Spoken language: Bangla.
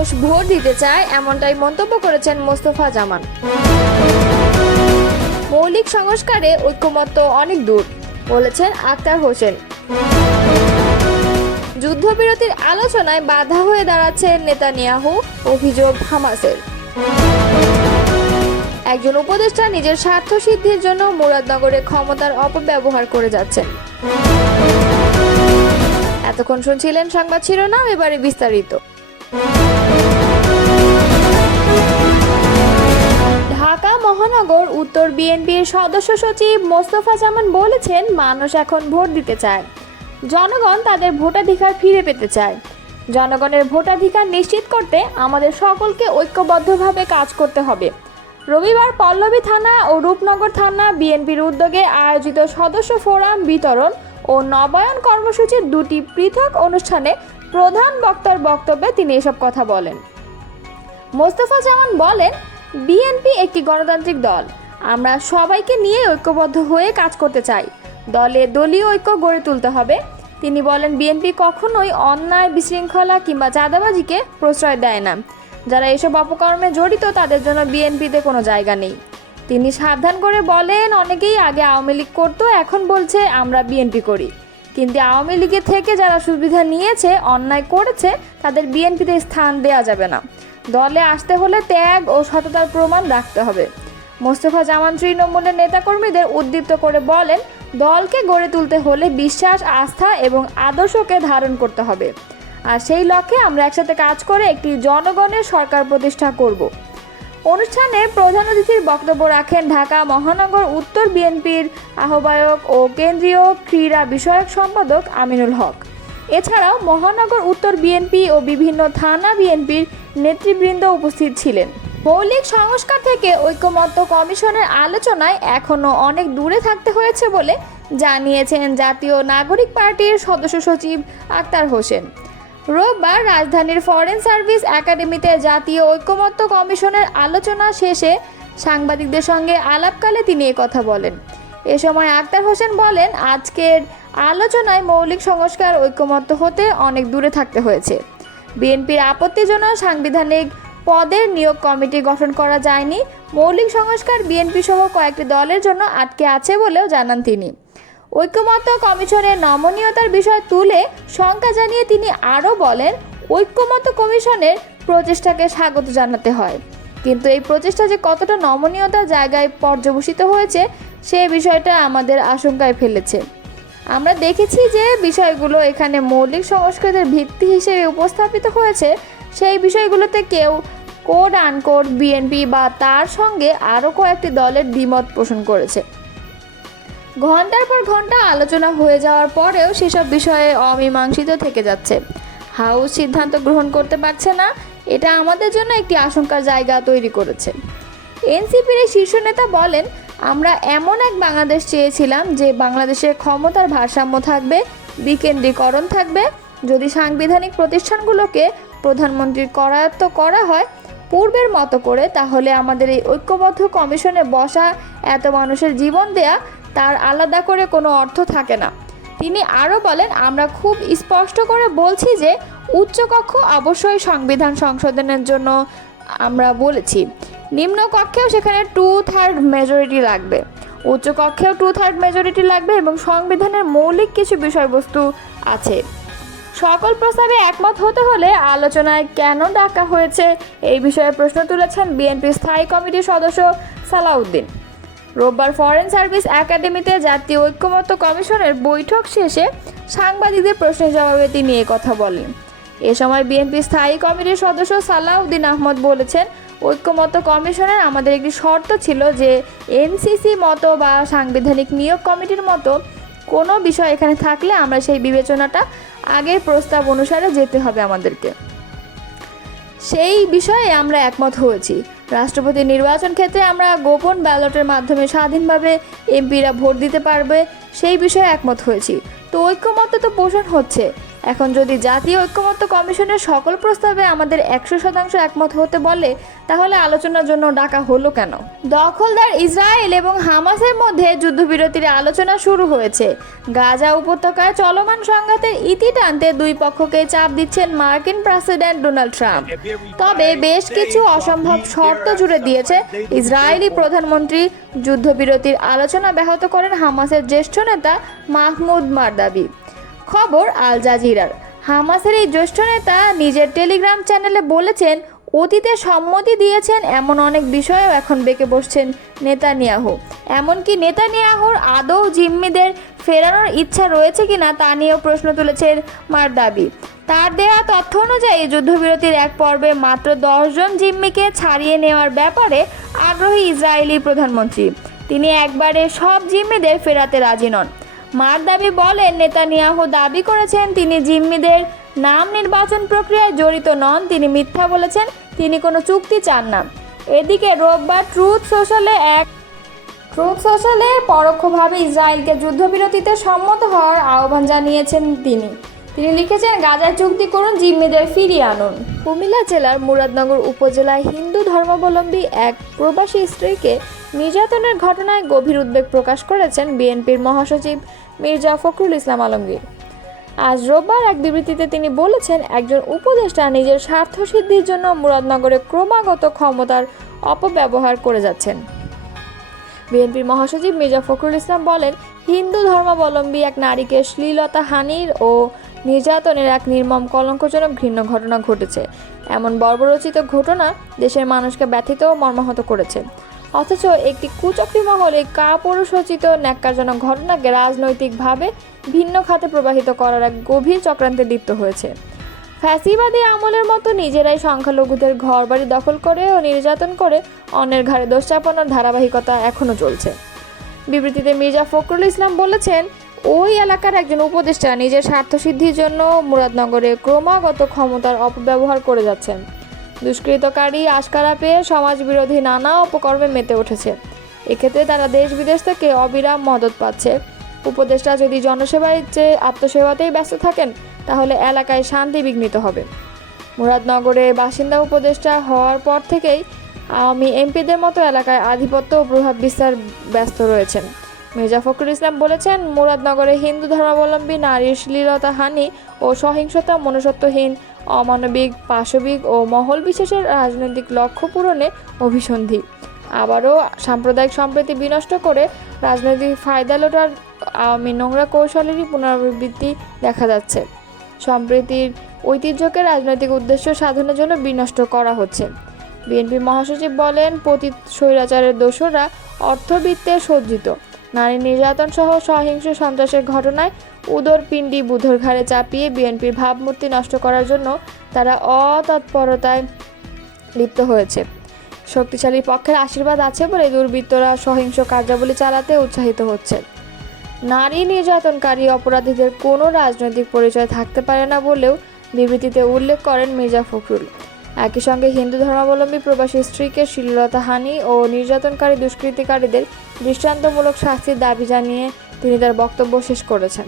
মানুষ ভোট দিতে চায়, এমনটাই মন্তব্য করেছেন মোস্তফা জামান। মৌলিক সংস্কারে ঐক্যমত্য অনেক দূর, বলেছেন আক্তার হোসেন। যুদ্ধবিরতির আলোচনায় বাধা হয়ে দাঁড়াচ্ছে নেতানিয়াহু, অভিযোগ হামাসের। একজন উপদেষ্টা নিজের স্বার্থ সিদ্ধির জন্য মুরাদনগরে ক্ষমতার অপব্যবহার করে যাচ্ছেন। এতক্ষণ শুনছিলেন সংবাদ শিরোনাম, এবারে বিস্তারিত। ঢাকা মহানগর উত্তর বিএনপির সদস্য সচিব মোস্তফা জামান বলেছেন, মানুষ এখন ভোট দিতে চায়, জনগণ তাদের ভোটাধিকার ফিরে পেতে চায়। জনগণের ভোটাধিকার নিশ্চিত করতে আমাদের সকলকে ঐক্যবদ্ধভাবে কাজ করতে হবে। রবিবার পল্লবী থানা ও রূপনগর থানা বিএনপির উদ্যোগে আয়োজিত সদস্য ফোরাম বিতরণ ও নবায়ন কর্মসূচির দুটি পৃথক অনুষ্ঠানে প্রধান বক্তার বক্তব্যে তিনি এসব কথা বলেন। মোস্তফা জামান বলেন, বিএনপি একটি গণতান্ত্রিক দল, আমরা সবাইকে নিয়ে ঐক্যবদ্ধ হয়ে কাজ করতে চাই। দলে দলীয় ঐক্য গড়ে তুলতে হবে। তিনি বলেন, বিএনপি কখনোই অন্যায়, বিশৃঙ্খলা কিংবা চাঁদাবাজিকে প্রশ্রয় দেয় না। যারা এসব অপকর্মে জড়িত তাদের জন্য বিএনপিতে কোনো জায়গা নেই। তিনি সাবধান করে বলেন, অনেকেই আগে আওয়ামী লীগ করতো, এখন বলছে আমরা বিএনপি করি। কিন্তু আওয়ামী লীগের থেকে যারা সুবিধা নিয়েছে, অন্যায় করেছে, তাদের বিএনপিতে স্থান দেওয়া যাবে না। দলে আসতে হলে ত্যাগ ও সততার প্রমাণ রাখতে হবে। মোস্তফা জামান তৃণমূলের নেতাকর্মীদের উদ্দীপ্ত করে বলেন, দলকে গড়ে তুলতে হলে বিশ্বাস, আস্থা এবং আদর্শকে ধারণ করতে হবে। আর সেই লক্ষ্যে আমরা একসাথে কাজ করে একটি জনগণের সরকার প্রতিষ্ঠা করব। অনুষ্ঠানে প্রধান অতিথির বক্তব্য রাখেন ঢাকা মহানগর উত্তর বিএনপির আহ্বায়ক ও কেন্দ্রীয় ক্রীড়া বিষয়ক সম্পাদক আমিনুল হক। এছাড়াও মহানগর উত্তর বিএনপি ও বিভিন্ন থানা বিএনপির নেতৃবৃন্দ উপস্থিত ছিলেন। মৌলিক সংস্কার থেকে ঐক্যমত্য কমিশনের আলোচনায় এখনও অনেক দূরে থাকতে হয়েছে বলে জানিয়েছেন জাতীয় নাগরিক পার্টির সদস্য সচিব আক্তার হোসেন। রোববার রাজধানীর ফরেন সার্ভিস একাডেমিতে জাতীয় ঐক্যমত্য কমিশনের আলোচনা শেষে সাংবাদিকদের সঙ্গে আলাপকালে তিনি কথা বলেন। এ সময় আক্তার হোসেন বলেন, আজকের আলোচনায় মৌলিক সংস্কার ঐক্যমত্য হতে অনেক দূরে থাকতে হয়েছে। বিএনপির আপত্তিজনক সাংবিধানিক পদের নিয়োগ কমিটি গঠন করা যায়নি। মৌলিক সংস্কার বিএনপি সহ কয়েকটি দলের জন্য আটকে আছে বলেও জানান তিনি। ঐক্যমত্য কমিশনের নমনীয়তার বিষয় তুলে শঙ্কা জানিয়ে তিনি আরও বলেন, ঐক্যমত্য কমিশনের প্রচেষ্টাকে স্বাগত জানাতে হয়, কিন্তু এই প্রচেষ্টা যে কতটা নমনীয়তার জায়গায় পর্যবসিত হয়েছে সে বিষয়টা আমাদের আশঙ্কায় ফেলেছে। আমরা দেখেছি যে বিষয়গুলো এখানে মৌলিক সংস্কারের ভিত্তি হিসেবে উপস্থাপিত হয়েছে, সেই বিষয়গুলোতে কেউ কোড আনকোড বিএনপি বা তার সঙ্গে আরও কয়েকটি দলের দ্বিমত পোষণ করেছে। ঘন্টার পর ঘন্টা আলোচনা হয়ে যাওয়ার পরেও সেসব বিষয়ে অমীমাংসিত থেকে যাচ্ছে। হাউস সিদ্ধান্ত গ্রহণ করতে পারছে না, এটা আমাদের জন্য একটি আশঙ্কার জায়গা তৈরি করেছে। এনসিপির এই শীর্ষ নেতা বলেন, আমরা এমন এক বাংলাদেশ চেয়েছিলাম যে বাংলাদেশের ক্ষমতার ভারসাম্য থাকবে, বিকেন্দ্রীকরণ থাকবে। যদি সাংবিধানিক প্রতিষ্ঠানগুলোকে প্রধানমন্ত্রীর করায়ত্ত করা হয় পূর্বের মতো করে, তাহলে আমাদের এই ঐক্যবদ্ধ কমিশনে বসা, এত মানুষের জীবন দেয়া, তার আলাদা করে কোনো অর্থ থাকে না। তিনি আরও বলেন, আমরা খুব স্পষ্ট করে বলছি যে উচ্চকক্ষ অবশ্যই সংবিধান সংশোধনের জন্য আমরা বলেছি, নিম্নকক্ষেও সেখানে 2/3 মেজরিটি লাগবে, উচ্চকক্ষেও 2/3 মেজরিটি লাগবে এবং সংবিধানের মৌলিক কিছু বিষয়বস্তু আছে। সকল প্রস্তাবে একমত হতে হলে আলোচনায় কেন ডাকা হয়েছে এই বিষয়ে প্রশ্ন তুলেছেন বিএনপির স্থায়ী কমিটির সদস্য সালাউদ্দিন। রোববার ফরেন সার্ভিস একাডেমিতে জাতীয় ঐক্যমত্য কমিশনের বৈঠক শেষে সাংবাদিকদের প্রশ্নের জবাবে তিনি কথা বলেন। এ সময় বিএনপির স্থায়ী কমিটির সদস্য সালাউদ্দিন আহমদ বলেছেন, ঐক্যমত্য কমিশনের আমাদের একটি শর্ত ছিল যে এনসিসি মতো বা সাংবিধানিক নিয়োগ কমিটির মতো কোনো বিষয় এখানে থাকলে আমরা সেই বিবেচনাটা আগের প্রস্তাব অনুসারে যেতে হবে আমাদেরকে। সেই বিষয়ে আমরা একমত হয়েছি। রাষ্ট্রপতি নির্বাচন ক্ষেত্রে আমরা গোপন ব্যালটের মাধ্যমে স্বাধীনভাবে এমপিরা ভোট দিতে পারবে, সেই বিষয়ে একমত হয়েছি। তো ঐক্যমত্য তো পোষণ হচ্ছে, এখন যদি জাতীয় ঐক্যমত্য কমিশনের সকল প্রস্তাবে আমাদের 100% একমত হতে বলে, তাহলে আলোচনার জন্য ডাকা হলো কেন? দখলদার ইসরায়েল এবং হামাসের মধ্যে যুদ্ধবিরতির আলোচনা শুরু হয়েছে। গাজা উপত্যকায় চলমান সংঘাতের ইতি টানতে দুই পক্ষকে চাপ দিচ্ছেন মার্কিন প্রেসিডেন্ট ডোনাল্ড ট্রাম্প। তবে বেশ কিছু অসম্ভব শর্ত জুড়ে দিয়েছে ইসরায়েলি প্রধানমন্ত্রী। যুদ্ধবিরতির আলোচনা ব্যাহত করেন হামাসের জ্যেষ্ঠ নেতা মাহমুদ মারদাবি। খবর আল জাজিরার। হামাসের এই জ্যেষ্ঠ নেতা নিজের টেলিগ্রাম চ্যানেলে বলেছেন, অতীতে সম্মতি দিয়েছেন এমন অনেক বিষয়েও এখন বেঁকে বসছেন নেতানিয়াহু। এমনকি নেতানিয়াহুর আদৌ জিম্মিদের ফেরানোর ইচ্ছা রয়েছে কিনা তা নিয়েও প্রশ্ন তুলেছেন মারদাবি। তার দেওয়া তথ্য অনুযায়ী যুদ্ধবিরতির এক পর্বে মাত্র 10 জন জিম্মিকে ছাড়িয়ে নেওয়ার ব্যাপারে আগ্রহী ইসরায়েলি প্রধানমন্ত্রী। তিনি একবারে সব জিম্মিদের ফেরাতে রাজি নন। মারদাবি বলেন, নেতানিয়াহু দাবি করেছেন তিনি জিম্মিদের নাম নির্বাচন প্রক্রিয়ায় জড়িত নন। তিনি মিথ্যা বলেছেন, তিনি কোনো চুক্তি চান না। এদিকে রোববার ট্রুথ সোশ্যালে পরোক্ষভাবে ইসরায়েলকে যুদ্ধবিরতিতে সম্মত হওয়ার আহ্বান জানিয়েছেন তিনি লিখেছেন, গাজায় চুক্তি করুন, জিম্মিদের ফিরিয়ে আনুন। কুমিল্লা জেলার মুরাদনগর উপজেলায় হিন্দু ধর্মাবলম্বী এক প্রবাসী স্ত্রীকে নির্যাতনের ঘটনায় গভীর উদ্বেগ প্রকাশ করেছেন বিএনপির মহাসচিব মির্জা ফখরুল ইসলাম আলমগীর। আজ রোববার এক বিবৃতিতে তিনি বলেছেন, একজন উপদেষ্টা নিজের স্বার্থসিদ্ধির জন্য মুরাদনগরে ক্রমাগত ক্ষমতার অপব্যবহার করে যাচ্ছেন। বিএনপির মহাসচিব মির্জা ফখরুল ইসলাম বলেন, হিন্দু ধর্মাবলম্বী এক নারীকে শ্লীলতাহানির ও নির্যাতনের এক নির্মম কলঙ্কজনক ঘৃণ্য ঘটনা ঘটেছে। এমন বর্বরচিত ঘটনা দেশের মানুষকে ব্যথিত ও মর্মাহত করেছে। অথচ একটি কুচক্রী মহল এই কাপুরুষোচিত ন্যাক্কারজনক ঘটনাকে রাজনৈতিকভাবে ভিন্ন খাতে প্রবাহিত করার এক গভীর চক্রান্তে লিপ্ত হয়েছে। ফ্যাসিবাদী আমলের মতো নিজেরাই সংখ্যালঘুদের ঘরবাড়ি দখল করে ও নির্যাতন করে অন্যের ঘাড়ে দোষ চাপানোর ধারাবাহিকতা এখনও চলছে। বিবৃতিতে মির্জা ফখরুল ইসলাম বলেছেন, ওই এলাকার একজন উপদেষ্টা নিজের স্বার্থসিদ্ধির জন্য মুরাদনগরে ক্রমাগত ক্ষমতার অপব্যবহার করে যাচ্ছেন। দুষ্কৃতকারী আশকারা পেয়ে সমাজবিরোধী নানা অপকর্মে মেতে উঠেছে। এক্ষেত্রে তারা দেশ বিদেশ থেকে অবিরাম মদত পাচ্ছে। উপদেষ্টা যদি জনসেবায় চেয়ে আত্মসেবাতেই ব্যস্ত থাকেন, তাহলে এলাকায় শান্তি বিঘ্নিত হবে। মুরাদনগরে বাসিন্দা উপদেষ্টা হওয়ার পর থেকেই আওয়ামী এমপিদের মতো এলাকায় আধিপত্য ও প্রভাব বিস্তার ব্যস্ত রয়েছেন। মির্জা ফখরুল ইসলাম বলেছেন, মুরাদনগরে হিন্দু ধর্মাবলম্বী নারীর শ্লীলতাহানি ও সহিংসতা মনুষ্যত্বহীন, অমানবিক, পাশবিক ও মহল বিশেষের রাজনৈতিক লক্ষ্য পূরণে অভিসন্ধি। আবারও সাম্প্রদায়িক সম্প্রীতি বিনষ্ট করে রাজনৈতিক ফায়দা লোটার আওয়ামী নোংরা কৌশলেরই পুনরাবৃত্তি দেখা যাচ্ছে। সম্প্রীতির ঐতিহ্যকে রাজনৈতিক উদ্দেশ্য সাধনের জন্য বিনষ্ট করা হচ্ছে। বিএনপির মহাসচিব বলেন, পতিত স্বৈরাচারের দোসররা অর্থবিত্তে সজ্জিত। নারী নির্যাতন সহ সহিংস সন্ত্রাসের ঘটনায় উদরপিণ্ডি বুধর ঘাড়ে চাপিয়ে বিএনপির ভাবমূর্তি নষ্ট করার জন্য তারা অতৎপরতায় লিপ্ত হয়েছে। শক্তিশালী পক্ষের আশীর্বাদ আছে বলে দুর্বৃত্তরা সহিংস কার্যাবলী চালাতে উৎসাহিত হচ্ছে। নারী নির্যাতনকারী অপরাধীদের কোনো রাজনৈতিক পরিচয় থাকতে পারে না বলেও বিবৃতিতে উল্লেখ করেন মির্জা ফখরুল। একই সঙ্গে হিন্দু ধর্মাবলম্বী প্রবাসী স্ত্রীকে শ্লীলতাহানি ও নির্যাতনকারী দুষ্কৃতিকারীদের দৃষ্টান্তমূলক শাস্তির দাবি জানিয়ে তিনি তার বক্তব্য শেষ করেছেন।